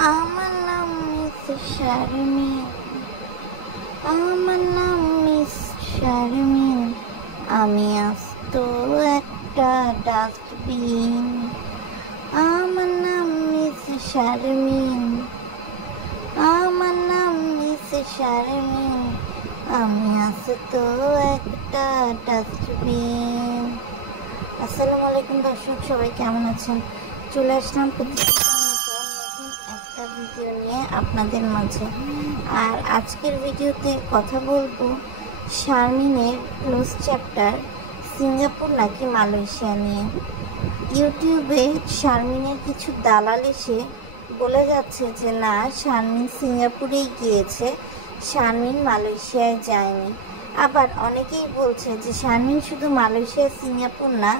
আমার নাম মিস শারমিন। আমার নাম মিস শারমিন। আমি আস্ত একটা ডাস্টবিন। আমার নাম মিস শারমিন। আমার নাম মিস শারমিন। আমি আস্ত একটা ডাস্টবিন। আসসালামু আলাইকুম দর্শক, সবাই কেমন আছেন? চলে আসলাম নতুন একটা ভিডিও নিয়ে আপনাদের মাঝে। আর আজকের ভিডিওতে কথা বলবো শারমিনের ক্লোজ চ্যাপ্টার সিঙ্গাপুর নাকি মালয়েশিয়া নিয়ে। ইউটিউবে শারমিনের কিছু দালাল এসে বলে যাচ্ছে যে না, শারমিন সিঙ্গাপুরেই গিয়েছে, শারমিন মালয়েশিয়ায় যায়নি। আবার অনেকেই বলছে যে শারমিন শুধু মালয়েশিয়া সিঙ্গাপুর না,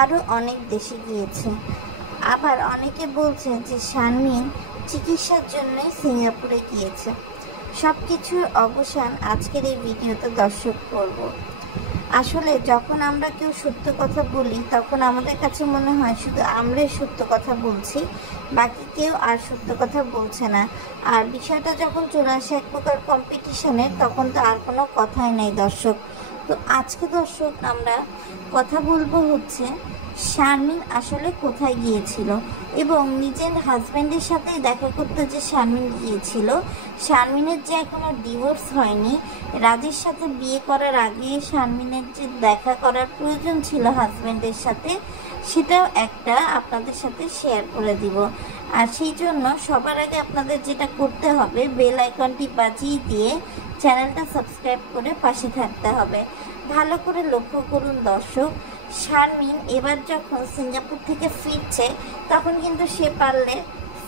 আরও অনেক দেশে গিয়েছে। আবার অনেকে বলছে যে শারমিন চিকিৎসার জন্যই সিঙ্গাপুরে গিয়েছে। সব কিছুর অবসান আজকের এই ভিডিওতে দর্শক করব। আসলে যখন আমরা কেউ সত্য কথা বলি তখন আমাদের কাছে মনে হয় শুধু আমরাই সত্য কথা বলছি, বাকি কেউ আর সত্য কথা বলছে না। আর বিষয়টা যখন চলে আসে এক প্রকার কম্পিটিশনের, তখন তো আর কোনো কথাই নেই দর্শক। তো আজকে দর্শক আমরা কথা বলবো হচ্ছে শারমিন আসলে কোথায় গিয়েছিল এবং নিজের হাজব্যান্ডের সাথে দেখা করতে যে শারমিন গিয়েছিল, শারমিনের যে এখনো ডিভোর্স হয়নি, রাজের সাথে বিয়ে করার আগে শারমিনের যে দেখা করার প্রয়োজন ছিল হাজব্যান্ডের সাথে, সেটাও একটা আপনাদের সাথে শেয়ার করে দিব। আর সেই জন্য সবার আগে আপনাদের যেটা করতে হবে, বেল আইকনটি বাজিয়ে দিয়ে চ্যানেলটা সাবস্ক্রাইব করে পাশে থাকতে হবে। ভালো করে লক্ষ্য করুন দর্শক, শারমিন এবার যখন সিঙ্গাপুর থেকে ফিরছে তখন কিন্তু সে পারলে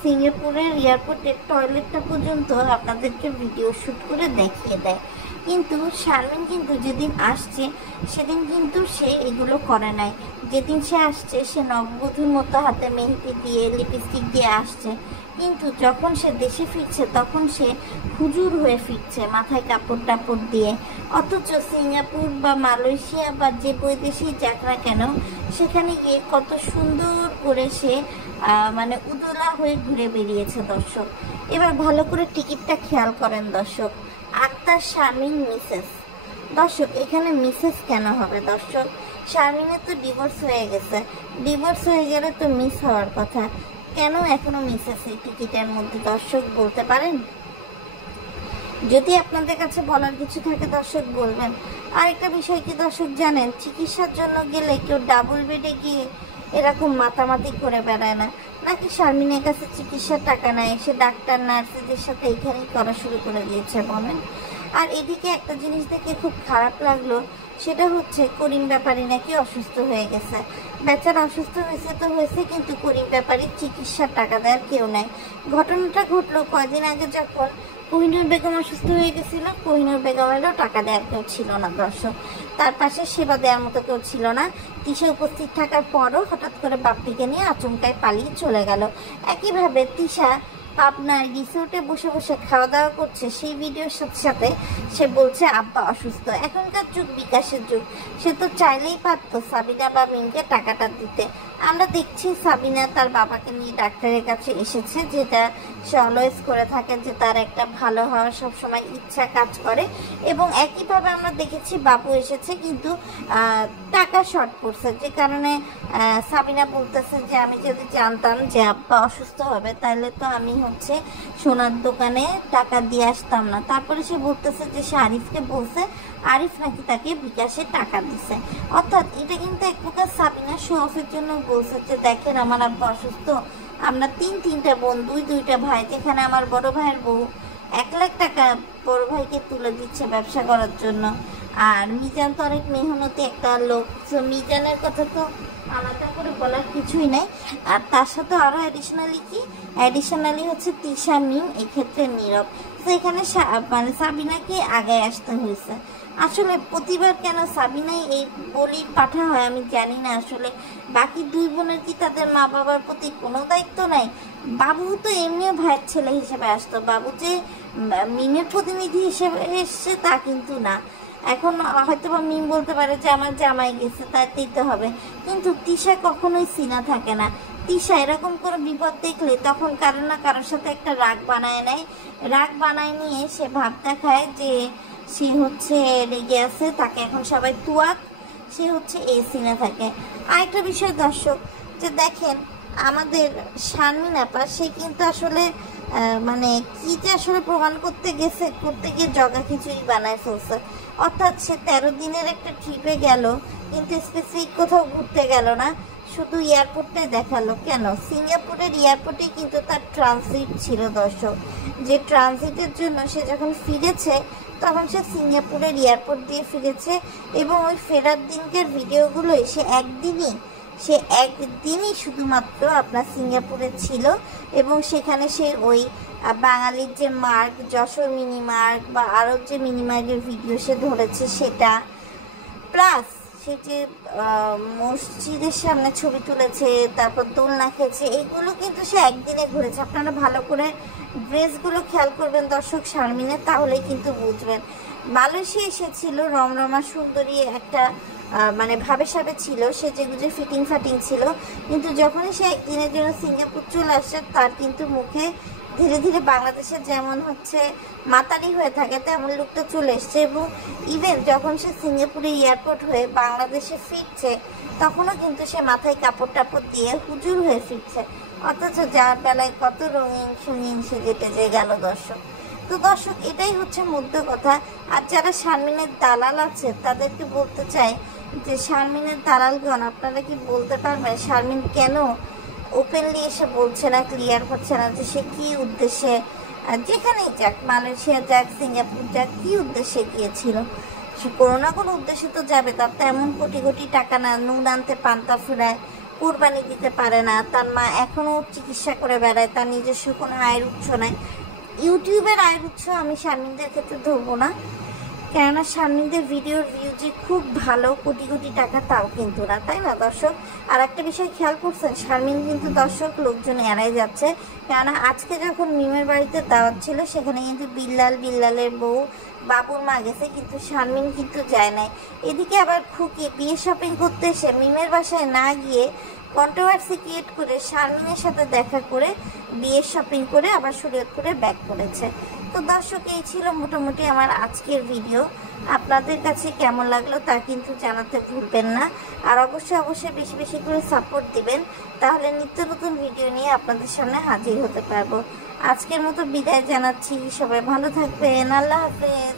সিঙ্গাপুরের এয়ারপোর্টের টয়লেটটা পর্যন্ত আপনাদেরকে ভিডিও শ্যুট করে দেখিয়ে দেয়। কিন্তু শারমিন কিন্তু যেদিন আসছে সেদিন কিন্তু সে এগুলো করে নাই। যেদিন সে আসছে সে নববধূর মতো হাতে মেহেদি দিয়ে লিপস্টিক দিয়ে আসছে, কিন্তু যখন সে দেশে ফিরছে তখন সে হুজুর হয়ে ফিরছে, মাথায় কাপড় টাপড় দিয়ে। অথচ সিঙ্গাপুর বা মালয়েশিয়া বা যে বৈদেশিক যাক না কেন, সেখানে গিয়ে কত সুন্দর করে সে মানে উদলা হয়ে ঘুরে বেরিয়েছে দর্শক। এবার ভালো করে টিকিটটা খেয়াল করেন দর্শক, আক্তার শারমিন মিসেস। দর্শক এখানে মিসেস কেন হবে দর্শক? শারমিনের তো ডিভোর্স হয়ে গেছে, ডিভোর্স হয়ে গেলে তো মিস হওয়ার কথা, কেন এখনো মিসেস এই টিকিটের মধ্যে দর্শক বলতে পারেন? যদি আপনাদের কাছে বলার কিছু থাকে দর্শক বলবেন। আরেকটা বিষয় কি দর্শক জানেন, চিকিৎসার জন্য গেলে কেউ ডাবল বেডে গিয়ে এরকম মাতামাতি করে বেড়ায় না, নাকি শারমিনের কাছে চিকিৎসার টাকা নেয়, সে ডাক্তার নার্সদের সাথে এখানেই করা শুরু করে দিয়েছে বলেন। আর এদিকে একটা জিনিস দেখে খুব খারাপ লাগলো, সেটা হচ্ছে করিম ব্যাপারী নাকি অসুস্থ হয়ে গেছে। বেচারা অসুস্থ হয়েছে তো হয়েছে, কিন্তু করিম ব্যাপারীর চিকিৎসার টাকা দেওয়ার কেউ নাই। ঘটনাটা ঘটলো কয়দিন আগে, যখন কোহিনূর বেগম অসুস্থ হয়ে গেছিল, কোহিনূর বেগমেরও টাকা দেওয়ার কেউ ছিল না দর্শক, তার পাশে সেবা দেওয়ার মতো কেউ ছিল না। তিশা উপস্থিত থাকার পরও হঠাৎ করে বাপ্পিকে নিয়ে আচমকায় পালিয়ে চলে গেল। একইভাবে তিশা পাবনার রিসোর্টে বসে বসে খাওয়া দাওয়া করছে, সেই ভিডিওর সাথে সাথে সে বলছে আব্বা অসুস্থ। এখনকার যুগ বিকাশের যুগ, সে তো চাইলেই পারতো সাবিনা বা মিমকে টাকাটা দিতে। আমরা দেখছি সাবিনা তার বাবাকে নিয়ে ডাক্তারের কাছে এসেছে, যেটা সে অলওয়েজ করে থাকে, যে তার একটা ভালো হওয়ার সবসময় ইচ্ছা কাজ করে। এবং একইভাবে আমরা দেখেছি বাবু এসেছে, কিন্তু টাকা শর্ট পড়ছে, যে কারণে সাবিনা বলতেছে যে আমি যদি জানতাম যে আব্বা অসুস্থ হবে তাহলে তো আমি হচ্ছে সোনার দোকানে টাকা দিয়ে আসতাম না। তারপরে সে বলতেছে যে সে আরিফকে বলছে, আরিফ নাকি তাকে বিকাশে টাকা দিছে। অর্থাৎ এটা কিন্তু এক প্রকার সাবিনা শো অফের জন্য বলছে যে দেখেন আমার আব্বা অসুস্থ, আমরা তিনটা বোন, দুইটা ভাই, যেখানে আমার বড় ভাইয়ের বউ 1 লাখ টাকা বড় ভাইকে তুলে দিচ্ছে ব্যবসা করার জন্য। আর মিজান তো অনেক মেহনতি একটা লোক, তো মিজানের কথা তো আলাদা করে বলার কিছুই নাই। আর তার সাথে আরও অ্যাডিশনালি হচ্ছে তিশা, মিম, এক্ষেত্রে নীরব। তো এখানে মানে সাবিনাকে আগায় আসতে হয়েছে। আসলে প্রতিবার কেন সাবিনাই এই বলির পাঠা হয় আমি জানি না। আসলে বাকি 2 বোনের কি তাদের মা বাবার প্রতি কোনো দায়িত্ব নাই? বাবু তো এমনিও ভাইয়ের ছেলে হিসেবে আসতো, বাবু যে মিমের প্রতিনিধি হিসেবে এসছে তা কিন্তু না। এখন হয়তো বা মিম বলতে পারে যে আমার জামাই গেছে তাই দিতে হবে, কিন্তু তিশা কখনোই সিনা থাকে না। তিশা এরকম করে বিপদ দেখলে তখন কারো না কারোর সাথে একটা রাগ বানায় নেয়, রাগ বানায় নিয়ে সে ভাব দেখায় যে সে হচ্ছে রেগে আছে, তাকে এখন সবাই তুয়াক, সে হচ্ছে এই সিনে থাকে। আরেকটা বিষয় দর্শক, যে দেখেন আমাদের শারমিন আপা, সে কিন্তু আসলে মানে কি যে আসলে প্রমাণ করতে গেছে, করতে গিয়ে জগা খিচুড়ি বানায় ফেলছে। অর্থাৎ সে 13 দিনের একটা ট্রিপে গেল, কিন্তু স্পেসিফিক কোথাও ঘুরতে গেল না, শুধু এয়ারপোর্টটাই দেখালো। কেন? সিঙ্গাপুরের এয়ারপোর্টে কিন্তু তার ট্রানজিট ছিল দর্শক, যে ট্রানজিটের জন্য সে যখন ফিরেছে তখন সে সিঙ্গাপুরের এয়ারপোর্ট দিয়ে ফিরেছে, এবং ওই ফেরার দিনকার ভিডিওগুলোই সে একদিনই শুধুমাত্র আপনার সিঙ্গাপুরে ছিল, এবং সেখানে সে ওই বাঙালির যে মার্গ, যশোর মিনি মার্গ বা আরব যে মিনি মার্গের ভিডিও সে ধরেছে সেটা, প্লাস সে যে মসজিদের সামনে ছবি তুলেছে, তারপর দোলনা খেয়েছে, এগুলো কিন্তু সে একদিনে ঘুরেছে। আপনারা ভালো করে ড্রেসগুলো খেয়াল করবেন দর্শক শারমিনের, তাহলে কিন্তু বুঝবেন। মালয়েশিয়া এসেছিল রমরমা সুন্দরী একটা মানে ভাবে সাবে ছিল, সে যেগুলো ফিটিং ফাটিং ছিল, কিন্তু যখনই সে একদিনের জন্য সিঙ্গাপুর চলে আসে তার কিন্তু মুখে ধীরে ধীরে বাংলাদেশে যেমন হচ্ছে মাতারি হয়ে থাকে তেমন লুকটা চলে এসছে। এবং ইভেন যখন সে সিঙ্গাপুরে এয়ারপোর্ট হয়ে বাংলাদেশে ফিরছে তখনও কিন্তু সে মাথায় কাপড় টাপড় দিয়ে হুজুর হয়ে ফিরছে, অথচ যার বেলায় কত রঙিন সঙ্গীন সেজে টেজে গেল দর্শক। তো দর্শক এটাই হচ্ছে মধ্য কথা। আর যারা শারমিনের দালাল আছে তাদেরকে বলতে চাই যে শারমিনের দালালগণ, আপনারা কি বলতে পারবেন শারমিন কেন ওপেনলি এসে বলছে না, ক্লিয়ার করছে না যে সে কী উদ্দেশ্যে, যেখানেই যাক, মালয়েশিয়া যাক, সিঙ্গাপুর যাক, কী উদ্দেশ্যে গিয়েছিল? সে কোনো না কোনো উদ্দেশ্যে তো যাবে। তার তো এমন কোটি কোটি টাকা না, নুন আনতে পান্তা ফুরায়, কোরবানি দিতে পারে না, তার মা এখনও চিকিৎসা করে বেড়ায়, তার নিজস্ব কোনো আয়ের উৎস নাই। ইউটিউবের আয়ের উৎস আমি শারমিনদের ক্ষেত্রে ধরবো না, কেননা শারমিনদের ভিডিওর ভিউ যে খুব ভালো, কোটি কোটি টাকা তাও কিন্তু না, তাই না দর্শক? আর একটা বিষয় খেয়াল করছেন, শারমিন কিন্তু দর্শক লোকজন এড়াই যাচ্ছে, কেননা আজকে যখন মিমের বাড়িতে দাওয়াত ছিল সেখানে কিন্তু বিল্লালের বউ বাবুর মা গেছে, কিন্তু শারমিন কিন্তু যায় নাই। এদিকে আবার খুকি বিয়ে শপিং করতে এসে মিমের বাসায় না গিয়ে কন্ট্রোভার্সি ক্রিয়েট করে শারমিনের সাথে দেখা করে বিয়ের শপিং করে আবার শরীয়তপুরে ব্যাক করেছে। তো দর্শক এই ছিল মোটামুটি আমার আজকের ভিডিও। আপনাদের কাছে কেমন লাগলো তা কিন্তু জানাতে ভুলবেন না। আর অবশ্যই বেশি বেশি করে সাপোর্ট দিবেন, তাহলে নিত্য নতুন ভিডিও নিয়ে আপনাদের সামনে হাজির হতে পারবো। আজকের মতো বিদায় জানাচ্ছি, সবাই ভালো থাকবেন, আল্লাহ হাফেজ।